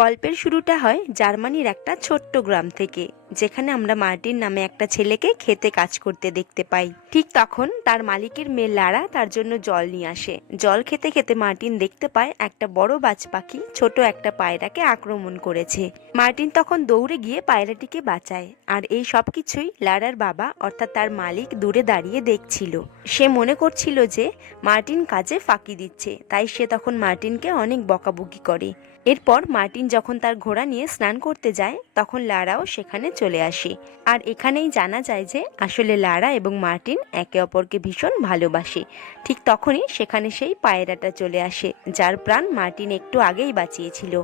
গল্পের শুরুটা হয় জার্মানির একটা ছোট্ট গ্রাম থেকে, যেখানে আমরা মার্টিন নামে একটা ছেলেকে খেতে কাজ করতে দেখতে পাই। ঠিক তখন তার মালিকের মেয়ে লারা তার জন্য জল নিয়ে আসে। জল খেতে খেতে মার্টিন দেখতে পায় একটা বড় বাজ পাখি ছোট একটা পায়রাকে আক্রমণ করেছে। মার্টিন তখন দৌড়ে গিয়ে পায়রাটিকে বাঁচায়, আর এই সব কিছুই লারার বাবা অর্থাৎ তার মালিক দূরে দাঁড়িয়ে দেখছিল। সে মনে করছিল যে মার্টিন কাজে ফাঁকি দিচ্ছে, তাই সে তখন মার্টিনকে অনেক বকাবকি করে। এরপর মার্টিন যখন তার ঘোড়া নিয়ে স্নান করতে যায়, তখন লারাও সেখানে চলে আসে। আর এখানেই জানা যায় যে আসলে লারা এবং মার্টিন একে অপরকে ভীষণ ভালোবাসে। ঠিক তখনই সেখানে সেই পায়রাটা চলে আসে, যার প্রাণ মার্টিন একটু আগেই বাঁচিয়েছিল।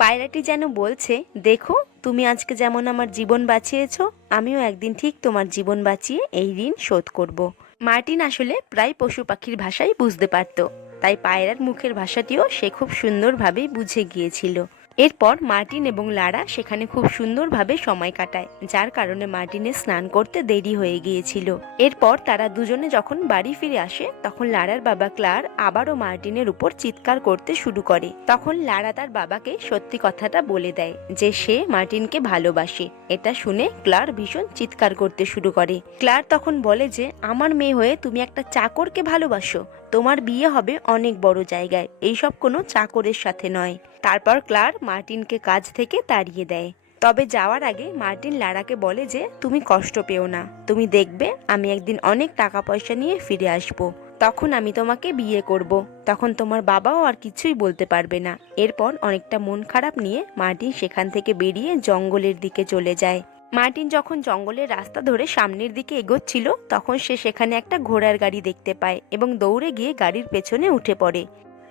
পায়রাটি যেন বলছে, দেখো, তুমি আজকে যেমন আমার জীবন বাঁচিয়েছ, আমিও একদিন ঠিক তোমার জীবন বাঁচিয়ে এই ঋণ শোধ করব। মার্টিন আসলে প্রায় পশু পাখির ভাষাই বুঝতে পারত, তাই পায়রার মুখের ভাষাটিও সে খুব সুন্দরভাবেই বুঝে গিয়েছিল। এরপর মার্টিন এবং লারা সেখানে খুব সুন্দরভাবে সময় কাটায়, যার কারণে মার্টিনের স্নান করতে দেরি হয়ে গিয়েছিল। এরপর তারা দুজনে যখন বাড়ি ফিরে আসে, তখন লারার বাবা ক্লার আবারও মার্টিনের উপর চিৎকার করতে শুরু করে। তখন লারা তার বাবাকে সত্যি কথাটা বলে দেয় যে সে মার্টিনকে ভালোবাসে। এটা শুনে ক্লার ভীষণ চিৎকার করতে শুরু করে। ক্লার তখন বলে যে আমার মেয়ে হয়ে তুমি একটা চাকরকে ভালোবাসো, তোমার বিয়ে হবে অনেক বড় জায়গায়, এইসব কোনো চাকরের সাথে নয়। তারপর ক্লার মার্টিনকে কাজ থেকে তাড়িয়ে দেয়। তবে যাওয়ার আগে মার্টিন লারাকে বলে যে তুমি কষ্ট পেও না, তুমি দেখবে আমি একদিন অনেক টাকা পয়সা নিয়ে ফিরে আসব, তখন আমি তোমাকে বিয়ে করব, তখন তোমার বাবাও আর কিছুই বলতে পারবে না। এরপর অনেকটা মন খারাপ নিয়ে মার্টিন সেখান থেকে বেরিয়ে জঙ্গলের দিকে চলে যায়। মার্টিন যখন জঙ্গলের রাস্তা ধরে সামনের দিকে এগোচ্ছিল, তখন সে সেখানে একটা ঘোড়ার গাড়ি দেখতে পায় এবং দৌড়ে গিয়ে গাড়ির পেছনে উঠে পড়ে।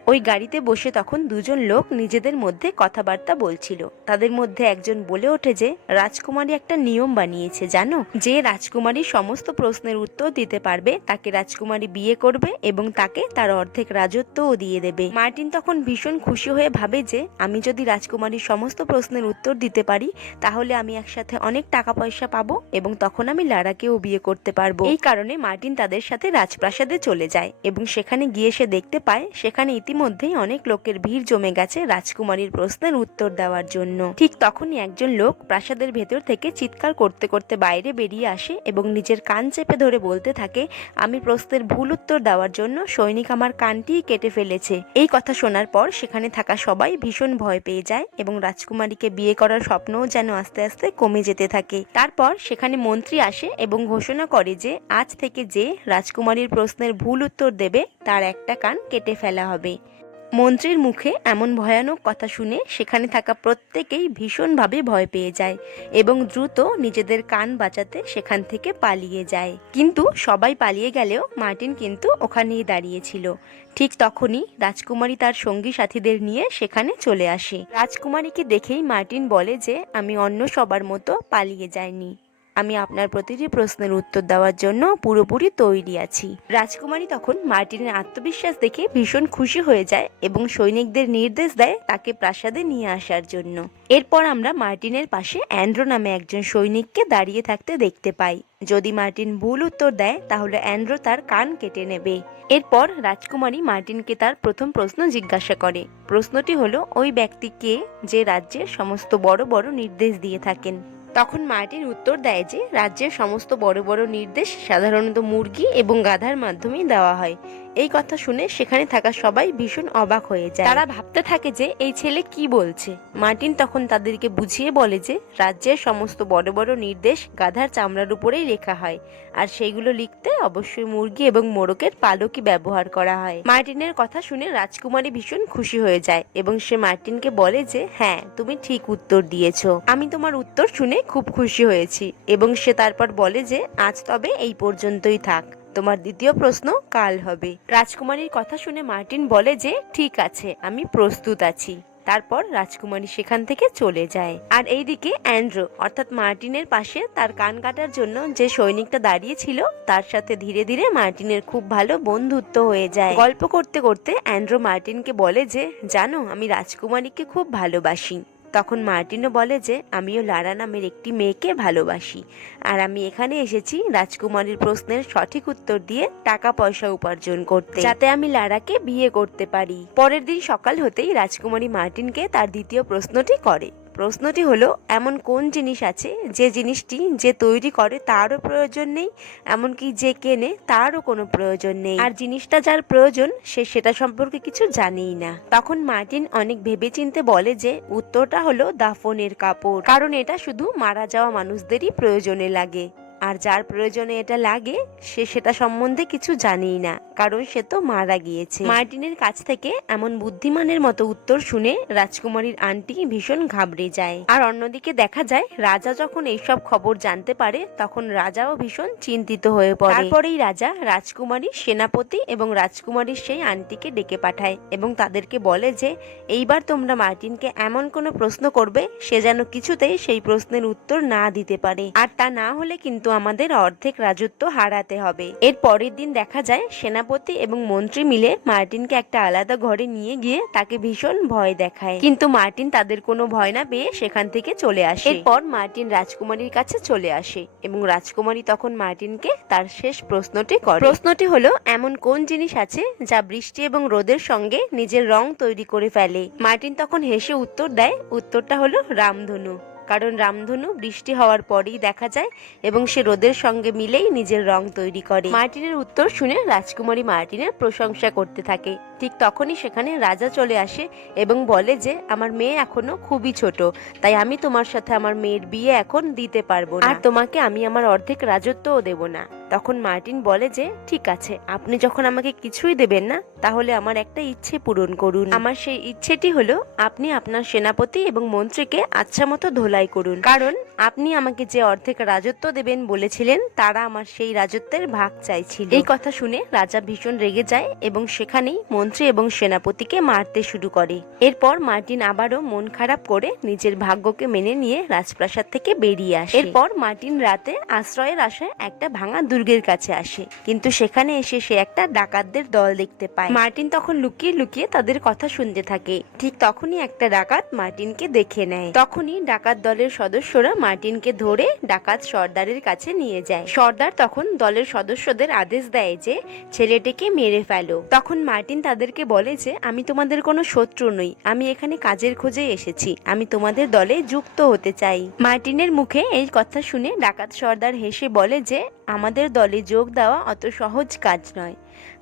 ওই গাড়িতে বসে তখন দুজন লোক নিজেদের মধ্যে কথাবার্তা বলছিল। তাদের মধ্যে একজন বলে ওঠে যে রাজকুমারী একটা নিয়ম বানিয়েছে জানো, যে রাজকুমারী সমস্ত প্রশ্নের উত্তর দিতে পারবে তাকে রাজকুমারী বিয়ে করবে এবং তাকে তার অর্ধেক রাজত্বও দিয়ে দেবে। মার্টিন তখন ভীষণ খুশি হয়ে ভাবে যে আমি যদি রাজকুমারীর সমস্ত প্রশ্নের উত্তর দিতে পারি, তাহলে আমি একসাথে অনেক টাকা পয়সা পাবো এবং তখন আমি লারাকেও বিয়ে করতে পারবো। এই কারণে মার্টিন তাদের সাথে রাজপ্রাসাদে চলে যায় এবং সেখানে গিয়ে সে দেখতে পায় সেখানে ইতিমধ্যেই অনেক লোকের ভিড় জমে গেছে রাজকুমারীর প্রশ্নের উত্তর দেওয়ার জন্য। ঠিক তখনই একজন লোক প্রাসাদের ভেতর থেকে চিৎকার করতে করতে বাইরে বেরিয়ে আসে এবং নিজের কান চেপে ধরে বলতে থাকে, আমি প্রশ্নের ভুল উত্তর দেওয়ার জন্য সৈনিক আমার কানটি কেটে ফেলেছে। এই কথা শোনার পর সেখানে থাকা সবাই ভীষণ ভয় পেয়ে যায় এবং রাজকুমারীকে বিয়ে করার স্বপ্নও যেন আস্তে আস্তে কমে যেতে থাকে। তারপর সেখানে মন্ত্রী আসে এবং ঘোষণা করে যে আজ থেকে যে রাজকুমারীর প্রশ্নের ভুল উত্তর দেবে তার একটা কান কেটে ফেলা হবে। মন্ত্রীর মুখে এমন ভয়ানক কথা শুনে সেখানে থাকা প্রত্যেকেই ভীষণভাবে ভয় পেয়ে যায় এবং দ্রুত নিজেদের কান বাঁচাতে সেখান থেকে পালিয়ে যায়। কিন্তু সবাই পালিয়ে গেলেও মার্টিন কিন্তু ওখানেই দাঁড়িয়েছিল। ঠিক তখনই রাজকুমারী তার সঙ্গী সাথীদের নিয়ে সেখানে চলে আসে। রাজকুমারীকে দেখেই মার্টিন বলে যে আমি অন্য সবার মতো পালিয়ে যাইনি, আমি আপনার প্রতিটি প্রশ্নের উত্তর দেওয়ার জন্য পুরোপুরি তৈরি আছি। রাজকুমারী তখন মার্টিনের আত্মবিশ্বাস দেখে ভীষণ খুশি হয়ে যায় এবং সৈনিকদের নির্দেশ দেয় তাকে প্রাসাদে নিয়ে আসার জন্য। এরপর আমরা মার্টিনের পাশে অ্যান্ড্রো নামে একজন সৈনিককে দাঁড়িয়ে থাকতে দেখতে পাই। যদি মার্টিন ভুল উত্তর দেয় তাহলে অ্যান্ড্রো তার কান কেটে নেবে। এরপর রাজকুমারী মার্টিনকে তার প্রথম প্রশ্ন জিজ্ঞাসা করে। প্রশ্নটি হলো, ওই ব্যক্তি কে যে রাজ্যের সমস্ত বড় বড় নির্দেশ দিয়ে থাকেন? তখন মার্টিন উত্তর দেয় যে রাজ্যের সমস্ত বড় বড় নির্দেশ সাধারণত মুরগি এবং গাধার মাধ্যমেই দেওয়া হয়। এই কথা শুনে সেখানে থাকা সবাই ভীষণ অবাক হয়ে যায়। তারা ভাবতে থাকে যে এই ছেলে কি বলছে। মার্টিন তখন তাদেরকে বুঝিয়ে বলে যে রাজ্যের সমস্ত বড় বড় নির্দেশ গাধার চামড়ার উপরেই লেখা হয়, আর সেইগুলো লিখতে অবশ্যই মুরগি এবং মোরগের পালকই ব্যবহার করা হয়। মার্টিনের কথা শুনে রাজকুমারী ভীষণ খুশি হয়ে যায় এবং সে মার্টিনকে বলে যে হ্যাঁ, তুমি ঠিক উত্তর দিয়েছো, আমি তোমার উত্তর শুনে খুব খুশি হয়েছি। এবং সে তারপর বলে যে আজ তবে এই পর্যন্তই থাক, তোমার দ্বিতীয় প্রশ্ন কাল হবে। রাজকুমারীর কথা শুনে মার্টিন বলে যে ঠিক আছে, আমি প্রস্তুত আছি। তারপর রাজকুমারী সেখান থেকে চলে যায়। আর এইদিকে অ্যান্ড্রো অর্থাৎ মার্টিনের পাশে তার কান কাটার জন্য যে সৈনিকটা দাঁড়িয়ে ছিল, তার সাথে ধীরে ধীরে মার্টিনের খুব ভালো বন্ধুত্ব হয়ে যায়। গল্প করতে করতে অ্যান্ড্রো মার্টিনকে বলে যে জানো, আমি রাজকুমারীকে খুব ভালোবাসি, তখন মার্টিনও বলে যে আমিও লারা নামের একটি মেয়েকে ভালোবাসি, আর আমি এখানে এসেছি রাজকুমারীর প্রশ্নের সঠিক উত্তর দিয়ে টাকা পয়সা উপার্জন করতে, যাতে আমি লারাকে বিয়ে করতে পারি। পরের দিন সকাল হতেই রাজকুমারী মার্টিনকে তার দ্বিতীয় প্রশ্নটি করে। প্রশ্নটি হলো, এমন কোন জিনিস আছে যে জিনিসটি যে তৈরি করে তারও প্রয়োজন নেই, এমনকি যে কেনে তারও কোনো প্রয়োজন নেই, আর জিনিসটা যার প্রয়োজন সে সেটা সম্পর্কে কিছু জানেই না। তখন মার্টিন অনেক ভেবেচিন্তে বলে যে উত্তরটা হলো দাফনের কাপড়, কারণ এটা শুধু মারা যাওয়া মানুষদেরই প্রয়োজনে লাগে, আর যার প্রয়োজনে এটা লাগে সে সেটা সম্বন্ধে কিছু জানেই না, কারণ সে তো মারা গিয়েছে। মার্টিনের কাছ থেকে এমন বুদ্ধিমানের মতো উত্তর শুনে রাজকুমারীর আন্টি ভীষণ ঘাবড়ে যায়। আর অন্যদিকে দেখা যায় রাজা যখন এইসব খবর জানতে পারে তখন রাজাও ভীষণ চিন্তিত হয়ে পড়ে। তারপরেই রাজা রাজকুমারী, সেনাপতি এবং রাজকুমারীর সেই আন্টিকে ডেকে পাঠায় এবং তাদেরকে বলে যে এইবার তোমরা মার্টিনকে এমন কোনো প্রশ্ন করবে সে যেন কিছুতেই সেই প্রশ্নের উত্তর না দিতে পারে, আর তা না হলে কিন্তু আমাদের অর্ধেক রাজত্ব হারাতে হবে। এর পরের দিন দেখা যায় সেনাপতি এবং মন্ত্রী মিলে মার্টিনকে একটা আলাদা ঘরে নিয়ে গিয়ে তাকে ভীষণ ভয় দেখায়, কিন্তু মার্টিন তাদের কোনো ভয় না পেয়ে সেখান থেকে চলে আসে। এরপর মার্টিন রাজকুমারীর কাছে চলে আসে এবং রাজকুমারী তখন মার্টিনকে তার শেষ প্রশ্নটি করে। প্রশ্নটি হলো, এমন কোন জিনিস আছে যা বৃষ্টি এবং রোদের সঙ্গে নিজের রং তৈরি করে ফেলে? মার্টিন তখন হেসে উত্তর দেয়, উত্তরটা হলো রামধনু, কারণ রামধনু বৃষ্টি হওয়ার পরেই দেখা যায় এবং সে রোদের সঙ্গে মিলেই নিজের রং তৈরি করে। মার্টিনের উত্তর শুনে রাজকুমারী মার্টিনের প্রশংসা করতে থাকে। ঠিক তখনই সেখানে রাজা চলে আসে এবং বলে যে আমার মেয়ে এখনো খুবই ছোট, তাই আমি তোমার সাথে আমার মেয়ের বিয়ে এখন দিতে পারবো না, আর তোমাকে আমি আমার অর্ধেক রাজত্বও দেব না। তখন মার্টিন বলে যে ঠিক আছে, আপনি যখন আমাকে কিছুই দেবেন না তাহলে আমার একটা ইচ্ছে পূরণ করুন। আমার সেই ইচ্ছেটি হলো আপনি আপনার সেনাপতি এবং মন্ত্রীকে আচ্ছা মতো ধোলাই করুন, কারণ আপনি আমাকে যে অর্ধেক রাজত্ব দেবেন বলেছিলেন তারা আমার সেই রাজত্বের ভাগ চাইছিল। এই কথা শুনে রাজা ভীষণ রেগে যায় এবং সেখানেই মন্ত্রী এবং সেনাপতিকে মারতে শুরু করে। এরপর মার্টিন আবারও মন খারাপ করে নিজের ভাগ্যকে মেনে নিয়ে রাজপ্রাসাদ থেকে বেরিয়ে আসে। এরপর মার্টিন রাতে আশ্রয়ের আশায় একটা ভাঙা দুর্গের কাছে আসে, কিন্তু সেখানে এসে সে একটা ডাকাতদের দল দেখতে পায়। মার্টিন তখন লুকিয়ে লুকিয়ে তাদের কথা শুনতে থাকে। ঠিক তখনই একটা ডাকাত মার্টিনকে দেখে নেয়। তখনই ডাকাত দলের সদস্যরা মার্টিনকে ধরে ডাকাত সর্দারের কাছে নিয়ে যায়। সর্দার তখন দলের সদস্যদের আদেশ দেয় যে ছেলেটিকে মেরে ফেলো। তখন মার্টিন তাদেরকে বলে যে আমি তোমাদের কোনো শত্রু নই, আমি এখানে কাজের খোঁজে এসেছি, আমি তোমাদের দলে যুক্ত হতে চাই। মার্টিনের মুখে এই কথা শুনে ডাকাত সর্দার হেসে বলে যে আমাদের দলে যোগ দেওয়া অত সহজ কাজ নয়,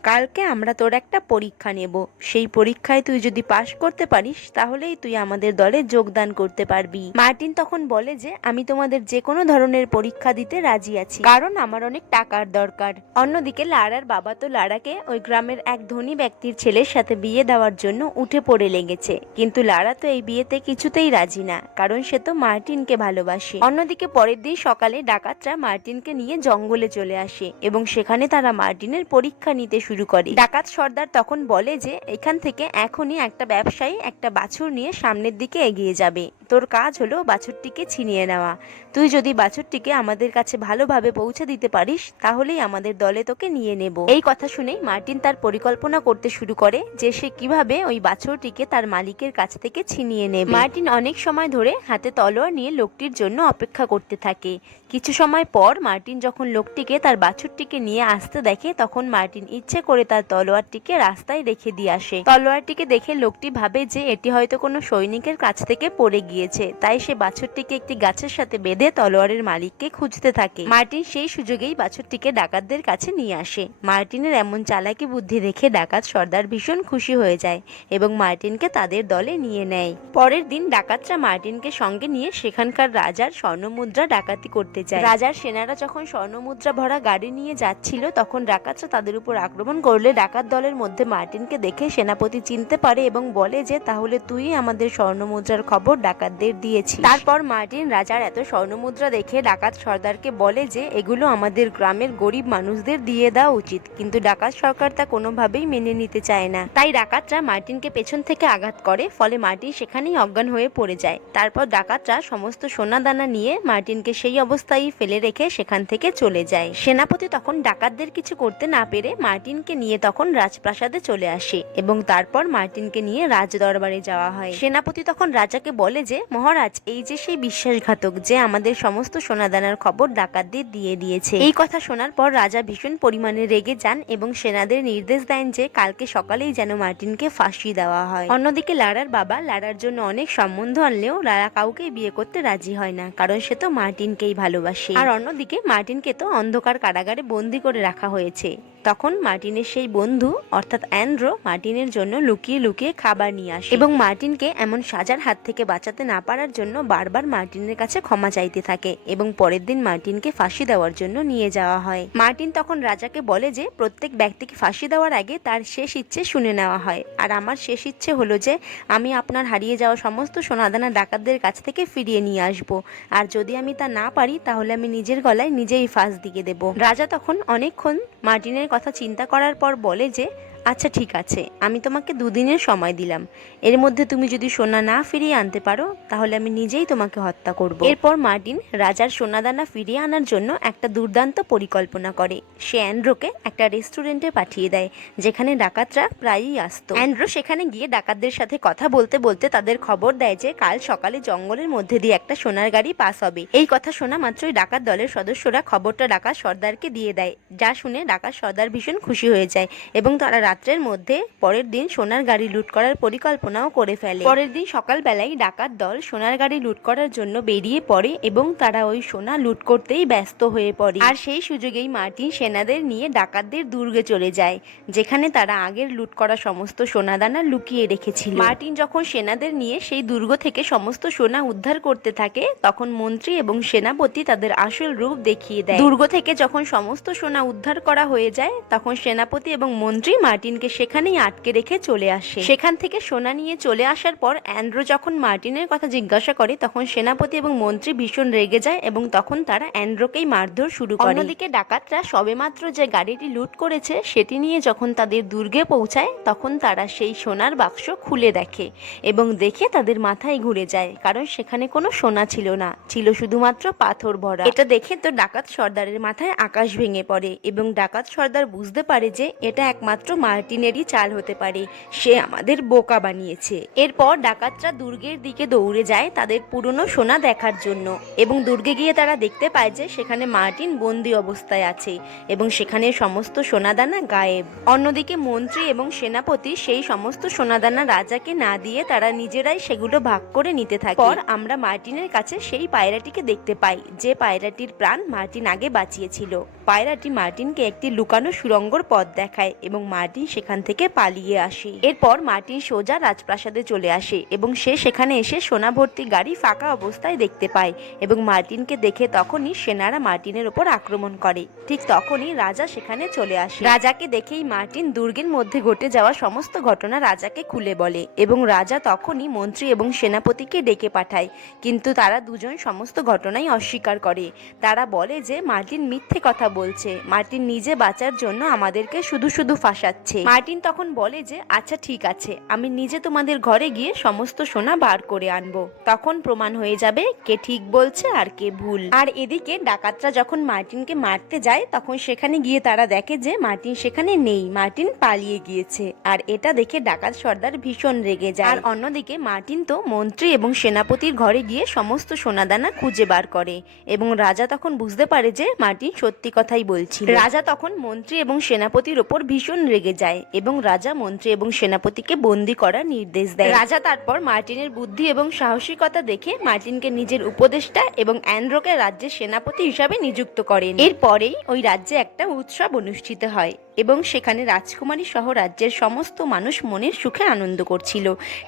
কালকে আমরা তোর একটা পরীক্ষা নেব, সেই পরীক্ষায় তুই যদি পাশ করতে পারিস তাহলেই তুই আমাদের দলে যোগদান করতে পারবি। মার্টিন তখন বলে যে আমি তোমাদের যে কোনো ধরনের পরীক্ষা দিতে রাজি আছি, কারণ আমার অনেক টাকার দরকার। অন্যদিকে লারার বাবা তো লারাকে ওই গ্রামের এক ধনী ব্যক্তির ছেলের সাথে বিয়ে দেওয়ার জন্য উঠে পড়ে লেগেছে, কিন্তু লারা তো এই বিয়েতে কিছুতেই রাজি না, কারণ সে তো মার্টিনকে ভালোবাসে। অন্যদিকে পরের দিন সকালে ডাকাতরা মার্টিনকে নিয়ে জঙ্গলে চলে আসে এবং সেখানে তারা মার্টিনের পরীক্ষা নিতে শুরু করে। ডাকাত সর্দার তখন বলে যে এখান থেকে এখনই একটা ব্যবসায়ী একটা বাছুর নিয়ে সামনের দিকে এগিয়ে যাবে, তোর কাজ হলো বাছুরটিকে ছিনিয়ে নেওয়া। তুই যদি বাছুরটিকে আমাদের কাছে ভালোভাবে পৌঁছে দিতে পারিস তাহলেই আমাদের দলে তোকে নিয়ে নেব। এই কথা শুনেই মার্টিন তার পরিকল্পনা করতে শুরু করে যে সে কিভাবে ওই বাছুরটিকে তার মালিকের কাছ থেকে ছিনিয়ে নেবে। মার্টিন অনেক সময় ধরে হাতে তলোয়ার নিয়ে লোকটির জন্য অপেক্ষা করতে থাকে। কিছু সময় পর মার্টিন যখন লোকটিকে তার বাছুরটিকে নিয়ে আসতে দেখে তখন মার্টিন ইচ্ছে করে তার তলোয়ারটিকে রাস্তায় রেখে দিয়ে আসে। তলোয়ারটিকে দেখে লোকটি ভাবে যে এটি হয়তো কোনো সৈনিকের কাছ থেকে পড়ে গিয়েছে, তাই সে বাছুরটিকে একটি গাছের সাথে বেঁধে তলোয়ারের মালিককে খুঁজতে থাকে। মার্টিন সেই সুযোগেই বাছুরটিকে ডাকাতদের কাছে নিয়ে আসে। মার্টিনের এমন চালাকি বুদ্ধি দেখে ডাকাত সর্দার ভীষণ খুশি হয়ে যায় এবং মার্টিনকে তাদের দলে নিয়ে নেয়। পরের দিন ডাকাতরা মার্টিনকে সঙ্গে নিয়ে সেখানকার রাজার স্বর্ণমুদ্রা ডাকাতি করতে যায়। রাজার সেনারা যখন স্বর্ণমুদ্রা ভরা গাড়ি নিয়ে যাচ্ছিল তখন ডাকাতরা তাদের উপর আক্রমণ করলে ডাকাত দলের মধ্যে মার্টিনকে দেখে সেনাপতি চিনতে পারে এবং বলে যে তাহলে তুই আমাদের স্বর্ণমুদ্রার খবর ডাকাতদের দিয়েছিস। তারপর মার্টিন রাজার এত স্বর্ণমুদ্রা দেখে ডাকাত সর্দারকে বলে যে এগুলো আমাদের গ্রামের গরিব মানুষদের দিয়ে দেওয়া উচিত, কিন্তু ডাকাত সরকার তা কোনোভাবেই মেনে নিতে চায় না। তাই ডাকাতরা মার্টিনকে পেছন থেকে আঘাত করে, ফলে মার্টিন সেখানেই অজ্ঞান হয়ে পড়ে যায়। তারপর ডাকাতরা সমস্ত সোনা দানা নিয়ে মার্টিনকে সেই অবস্থায় ফেলে রেখে সেখান থেকে চলে যায়। সেনাপতি তখন ডাকাতদের কিছু করতে না পেরে মার্টিন মার্টিনকে নিয়ে তখন রাজপ্রাসাদে চলে আসে এবং তারপর মার্টিনকে নিয়ে রাজদরবারে যাওয়া হয়। সেনাপতি তখন রাজাকে বলে যে মহারাজ, এই যে সেই বিশ্বাসঘাতক যে আমাদের সমস্ত সোনাদানার খবর ডাকাতদের দিয়ে দিয়েছে। এই কথা শোনার পর রাজা ভীষণ পরিমাণে রেগে যান এবং সেনাদের নির্দেশ দেন যে কালকে সকালেই যেন মার্টিনকে ফাঁসি দেওয়া হয়। অন্যদিকে লারার বাবা লারার জন্য অনেক সম্বন্ধ আনলেও লারা কাউকেই বিয়ে করতে রাজি হয় না, কারণ সে তো মার্টিনকেই ভালোবাসে। আর অন্যদিকে মার্টিনকে তো অন্ধকার কারাগারে বন্দি করে রাখা হয়েছে। তখন মার্টিনের সেই বন্ধু অর্থাৎ অ্যান্ড্রো মার্টিনের জন্য লুকিয়ে লুকিয়ে খাবার নিয়ে আসে এবং মার্টিনকে এমন সাজার হাত থেকে বাঁচাতে না পারার জন্য বারবার মার্টিনের কাছে ক্ষমা চাইতে থাকে এবং পরের দিন মার্টিনকে ফাঁসি দেওয়ার জন্য নিয়ে যাওয়া হয়। মার্টিন তখন রাজাকে বলে যে প্রত্যেক ব্যক্তিকে ফাঁসি দেওয়ার আগে তার শেষ ইচ্ছে শুনে নেওয়া হয়, আর আমার শেষ ইচ্ছে হলো যে আমি আপনার হারিয়ে যাওয়া সমস্ত সোনাদানা ডাকাতদের কাছ থেকে ফিরিয়ে নিয়ে আসব, আর যদি আমি তা না পারি তাহলে আমি নিজের গলায় নিজেই ফাঁস দিয়ে দেব। রাজা তখন অনেকক্ষণ মার্টিনের কথা চিন্তা করার পর বলে যে আচ্ছা ঠিক আছে, আমি তোমাকে 2 দিনের সময় দিলাম, এর মধ্যে তুমি যদি সোনা না ফিরিয়ে আনতে পারো তাহলে আমি নিজেই তোমাকে হত্যা করব। এরপর মার্টিন রাজার সোনাদানা ফিরিয়ে আনার জন্য একটা দুর্দান্ত পরিকল্পনা করে। সে অ্যান্ড্রোকে একটা রেস্টুরেন্টে পাঠিয়ে দেয় যেখানে ডাকাতরা প্রায়ই আসতো। অ্যান্ড্রো সেখানে গিয়ে ডাকাতদের সাথে কথা বলতে বলতে তাদের খবর দেয় যে কাল সকালে জঙ্গলের মধ্যে দিয়ে একটা সোনার গাড়ি পাস হবে। এই কথা শোনা মাত্রই ডাকাত দলের সদস্যরা খবরটা ডাকাত সর্দারকে দিয়ে দেয়, যা শুনে ডাকাত সর্দার ভীষণ খুশি হয়ে যায় এবং তারা রাত্রের মধ্যে পরের দিন সোনার গাড়ি লুট করার পরিকল্পনাও করে ফেলে। পরের দিন সকালবেলায় ডাকাত দল সোনার গাড়ি লুট করার জন্য বেরিয়ে পড়ে এবং তারা ওই সোনা লুট করতেই ব্যস্ত হয়ে পড়ে। আর সেই সুযোগেই মার্টিন সেনাদের নিয়ে ডাকাতদের দুর্গে চলে যায়, যেখানে তারা আগের লুট করা সমস্ত সোনাদানা লুকিয়ে রেখেছিল। মার্টিন যখন সেনাদের নিয়ে সেই দুর্গ থেকে সমস্ত সোনা উদ্ধার করতে থাকে তখন মন্ত্রী এবং সেনাপতি তাদের আসল রূপ দেখিয়ে দেয়। দুর্গ থেকে যখন সমস্ত সোনা উদ্ধার করা হয়ে যায় তখন সেনাপতি এবং মন্ত্রী মার্টিনকে সেখানেই আটকে রেখে চলে আসে। সেখান থেকে সোনা নিয়ে চলে আসার পর অ্যান্ড্রো যখন মার্টিনের কথা জিজ্ঞাসা করে তখন সেনাপতি এবং মন্ত্রী ভীষণ রেগে যায় এবং তখন তারা অ্যান্ড্রোকেই মারধর শুরু করে। অন্যদিকে ডাকাতরা সবেমাত্র যে গাড়িটি লুট করেছে সেটি নিয়ে যখন তাদের দুর্গে পৌঁছায় তখন তারা সেই সোনার বাক্স খুলে দেখে এবং দেখে তাদের মাথায় ঘুরে যায়, কারণ সেখানে কোনো সোনা ছিল না, ছিল শুধুমাত্র পাথর ভরা। এটা দেখে তো ডাকাত সর্দারের মাথায় আকাশ ভেঙে পড়ে এবং ডাকাত সর্দার বুঝতে পারে যে এটা একমাত্র মার্টিনেরই চাল হতে পারে, সে আমাদের বোকা বানিয়েছে। এরপর ডাকাতরা দুর্গের দিকে দৌড়ে যায় তাদের পুরনো সোনা দেখার জন্য এবং দুর্গে গিয়ে তারা দেখতে পায় যে সেখানে মার্টিন বন্দি অবস্থায় আছে এবং সেখানে সমস্ত সোনাদানা গায়েব। অন্যদিকে মন্ত্রী এবং সেনাপতি সেই সমস্ত সোনাদানা রাজাকে না দিয়ে তারা নিজেরাই সেগুলো ভাগ করে নিতে থাকে। পর আমরা মার্টিনের কাছে সেই পায়রাটিকে দেখতে পাই যে পায়রাটির প্রাণ মার্টিন আগে বাঁচিয়েছিল। পায়রাটি মার্টিনকে একটি লুকানো সুড়ঙ্গর পথ দেখায় এবং মার্টিন সেখান থেকে পালিয়ে আসে। এরপর মার্টিন সোজা রাজপ্রাসাদে চলে আসে এবং সে সেখানে এসে সোনা ভর্তি গাড়ি ফাঁকা অবস্থায় দেখতে পায় এবং মার্টিনকে দেখে তখনই সেনারা মার্টিনের উপর আক্রমণ করে। ঠিক তখনই রাজা সেখানে চলে আসে। রাজাকে দেখেই মার্টিন দুর্গের মধ্যে ঘটে যাওয়া সমস্ত ঘটনা রাজাকে খুলে বলে এবং রাজা তখনই মন্ত্রী এবং সেনাপতিকে ডেকে পাঠায়, কিন্তু তারা দুজন সমস্ত ঘটনাই অস্বীকার করে। তারা বলে যে মার্টিন মিথ্যে কথা বলছে, মার্টিন নিজে বাঁচার জন্য আমাদেরকে শুধু শুধু ফাঁসাচ্ছে। মার্টিন তখন বলে যে আচ্ছা ঠিক আছে, আমি নিজে তোমাদের ঘরে গিয়ে সমস্ত সোনা বার করে আনবো, তখন প্রমাণ হয়ে যাবে কে ঠিক বলছে আর কে ভুল। আর এদিকে ডাকাতরা যখন মার্টিনকে মারতে যায় তখন সেখানে গিয়ে তারা দেখে যে মার্টিন সেখানে নেই, মার্টিন পালিয়ে গিয়েছে। আর এটা দেখে ডাকাত সর্দার ভীষণ রেগে যায়। আর অন্যদিকে মার্টিন তো মন্ত্রী এবং সেনাপতির ঘরে গিয়ে সমস্ত সোনাদানা খুঁজে বার করে এবং রাজা তখন বুঝতে পারে যে মার্টিন সত্যি কথাই বলছিল। রাজা তখন মন্ত্রী এবং সেনাপতির ওপর ভীষণ রেগে যায় এবং রাজা মন্ত্রী এবং সেনাপতিকে বন্দী করার নির্দেশ দেয়। রাজা তারপর মার্টিনের বুদ্ধি এবং সাহসিকতা দেখে মার্টিনকে নিজের উপদেষ্টা এবং অ্যান্ড্রোকে রাজ্যের সেনাপতি হিসাবে নিযুক্ত করেন। এরপরেই ওই রাজ্যে একটা উৎসব অনুষ্ঠিত হয় এবং সেখানে রাজকুমারী সহ রাজ্যের সমস্ত মানুষ মনের সুখে আনন্দ করছিল।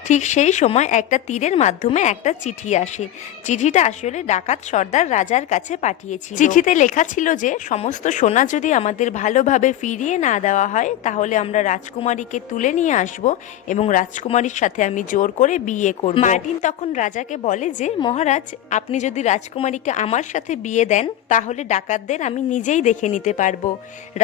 ঠিক সেই সময় একটা তীরের মাধ্যমে একটা চিঠি আসে। চিঠিটা আসলে ডাকাত সর্দার রাজার কাছে পাঠিয়েছিল। চিঠিতে লেখা ছিল যে সমস্ত সোনা যদি আমাদের ভালোভাবে ফিরিয়ে না দেওয়া হয় তাহলে আমরা রাজকুমারীকে তুলে নিয়ে আসব এবং রাজকুমারীর সাথে আমি জোর করে বিয়ে করব। মার্টিন তখন রাজাকে বলে যে মহারাজ, আপনি যদি রাজকুমারীকে আমার সাথে বিয়ে দেন তাহলে ডাকাতদের আমি নিজেই দেখে নিতে পারবো।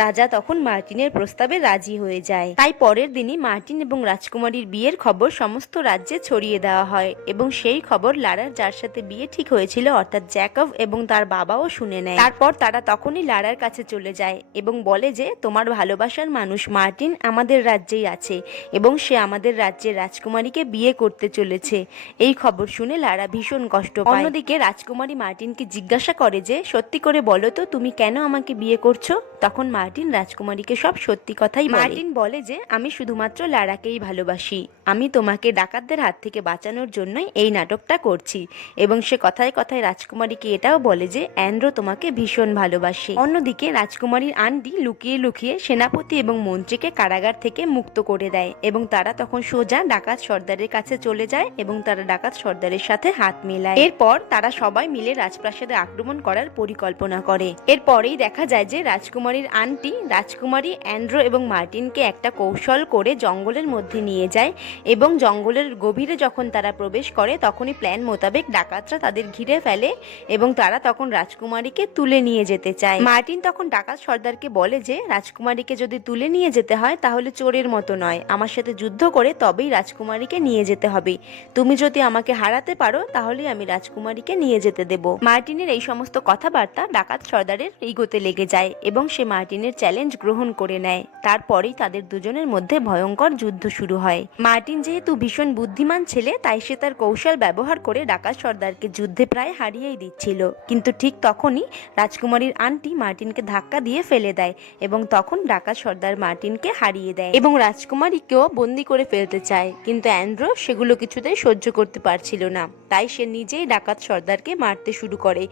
রাজা তখন মার্টিনের প্রস্তাবে রাজি হয়ে যায়। তাই পরের দিনই মার্টিন এবং রাজকুমারীর বিয়ের খবর সমস্ত রাজ্যে ছড়িয়ে দেওয়া হয় এবং সেই খবর লারার যার সাথে বিয়ে ঠিক হয়েছিল অর্থাৎ জ্যাকব এবং তার বাবাও শুনে নেয়। তারপর তারা তখনই লারার লারার কাছে চলে যায় এবং বলে যে তোমার ভালোবাসার মানুষ মার্টিন আমাদের রাজ্যেই আছে এবং সে আমাদের রাজ্যের রাজকুমারীকে বিয়ে করতে চলেছে। এই খবর শুনে লারা ভীষণ কষ্ট পায়। অন্যদিকে রাজকুমারী মার্টিনকে জিজ্ঞাসা করে যে সত্যি করে বলো তো তুমি কেন আমাকে বিয়ে করছো। তখন মার্টিন রাজকুমারীকে সব সত্যি কথাই বলে। মার্টিন বলে যে আমি শুধুমাত্র লারাকেই ভালোবাসি, আমি তোমাকে ডাকাতদের হাত থেকে বাঁচানোর জন্যই এই নাটকটা করছি। এবং সে কথায় কথায় রাজকুমারীকে এটাও বলে যে অ্যান্ড্রো তোমাকে ভীষণ ভালোবাসে। অন্যদিকে রাজকুমারীর আন্টি লুকিয়ে লুকিয়ে সেনাপতি এবং মন্ত্রীকে কারাগার থেকে মুক্ত করে দেয় এবং তারা তখন সোজা ডাকাত সর্দারের কাছে চলে যায় এবং তারা ডাকাত সর্দারের সাথে হাত মেলায়। এরপর তারা সবাই মিলে রাজপ্রাসাদে আক্রমণ করার পরিকল্পনা করে। এরপরেই দেখা যায় যে রাজকুমারীর আন্টি রাজকুমারী অ্যান্ড্রো এবং মার্টিনকে একটা কৌশল করে জঙ্গলের মধ্যে নিয়ে যায় এবং জঙ্গলের গভীরে যখন তারা প্রবেশ করে তখনই প্ল্যান মোতাবেক ডাকাতরা তাদের ঘিরে ফেলে এবং তারা তখন রাজকুমারীকে তুলে নিয়ে যেতে চায়। মার্টিন তখন ডাকাত সর্দারকে বলে যে রাজকুমারীকে যদি তুলে নিয়ে যেতে হয় তাহলে চোরের মতো নয়, আমার সাথে যুদ্ধ করে তবেই রাজকুমারীকে নিয়ে যেতে হবে। তুমি যদি আমাকে হারাতে পারো তাহলে আমি রাজকুমারীকে নিয়ে যেতে দেব। মার্টিনের এই সমস্ত কথাবার্তা ডাকাত সর্দারের ইগোতে লেগে যায় এবং সে মার্টিনের চ্যালেঞ্জ গ্রহণ করে নেয়। তারপরেই তাদের দুজনের মধ্যে ভয়ঙ্কর যুদ্ধ শুরু হয়। মার্টিন যেহেতু ভীষণ বুদ্ধিমান ছেলে তাই সে তার কৌশল ব্যবহার করে ডাকাত সর্দারকে যুদ্ধে প্রায় হারিয়েই দিচ্ছিল, কিন্তু ঠিক তখনই রাজকুমারীর আন্টি মার্টিনকে ধাক্কা দিয়ে ফেলে দেয় এবং তখন ডাকাত সর্দার মার্টিনকে হারিয়ে দেয় এবং রাজকুমারীকেও বন্দি করে ফেলতে চায়, কিন্তু অ্যান্ড্রো সেগুলো কিছুতেই সহ্য করতে পারছিল না, তাই সে নিজেই ডাকাত সর্দারকে মারতে শুরু করে।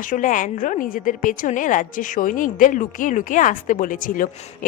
আসলে অ্যান্ড্রো নিজেদের পেছনে রাজ্যের সৈনিকদের লুকিয়ে লুকিয়ে আসতে বলেছিল।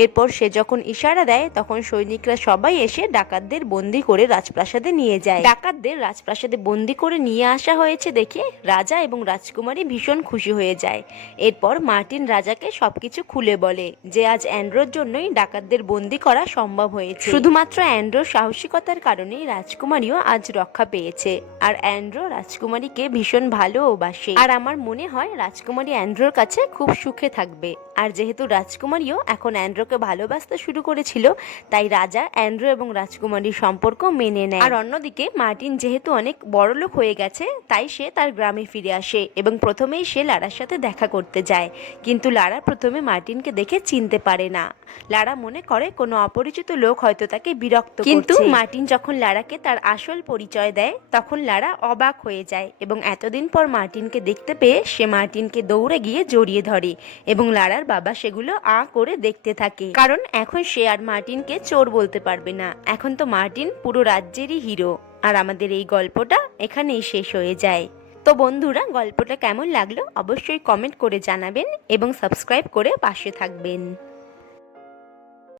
এরপর সে যখন ইশারা দেয় তখন সৈনিকরা সবাই এসে ডাকাতদের বন্দি করে রাজপ্রাসাদে নিয়ে যায়। ডাকাতদের রাজপ্রাসাদে বন্দি করে নিয়ে আসা হয়েছে দেখে রাজা এবং রাজকুমারী ভীষণ খুশি হয়ে যায়। এরপর মার্টিন রাজাকে সবকিছু খুলে বলে যে আজ অ্যান্ড্রোর জন্যই ডাকাতদের বন্দি করা সম্ভব হয়েছে। শুধুমাত্র অ্যান্ড্রোর সাহসিকতার কারণেই রাজকুমারীও আজ রক্ষা পেয়েছে। আর অ্যান্ড্রো রাজকুমারীকে ভীষণ ভালোবাসে আর আমার মনে হয় রাজকুমারী অ্যান্ড্রোর কাছে খুব সুখে থাকবে। আর যেহেতু রাজকুমারীও এখন অ্যান্ড্রোকে ভালোবাসতে শুরু করেছিল তাই রাজা অ্যান্ড্রো এবং রাজকুমারীর সম্পর্ক মেনে নেয়। আর অন্যদিকে মার্টিন যেহেতু অনেক বড়লোক হয়ে গেছে তাই সে তার গ্রামে ফিরে আসে এবং প্রথমেই সে লারার সাথে দেখা করতে যায়, কিন্তু লারা প্রথমে মার্টিনকে দেখে চিনতে পারে না। লারা মনে করে কোনো অপরিচিত লোক হয়তো তাকে বিরক্ত করছে। কিন্তু মার্টিন যখন লারাকে তার আসল পরিচয় দেয় তখন লারা অবাক হয়ে যায় এবং এতদিন পর মার্টিনকে দেখতে পেয়ে সে মার্টিনকে দৌড়ে গিয়ে জড়িয়ে ধরে এবং লারার বাবা সেগুলো করে দেখতে থাকে, কারণ এখন সে আর মার্টিনকে চোর বলতে পারবে না। এখন তো মার্টিন পুরো রাজ্যেরই হিরো। আর আমাদের এই গল্পটা এখানেই শেষ হয়ে যায়। তো বন্ধুরা, গল্পটা কেমন লাগলো অবশ্যই কমেন্ট করে জানাবেন এবং সাবস্ক্রাইব করে পাশে থাকবেন।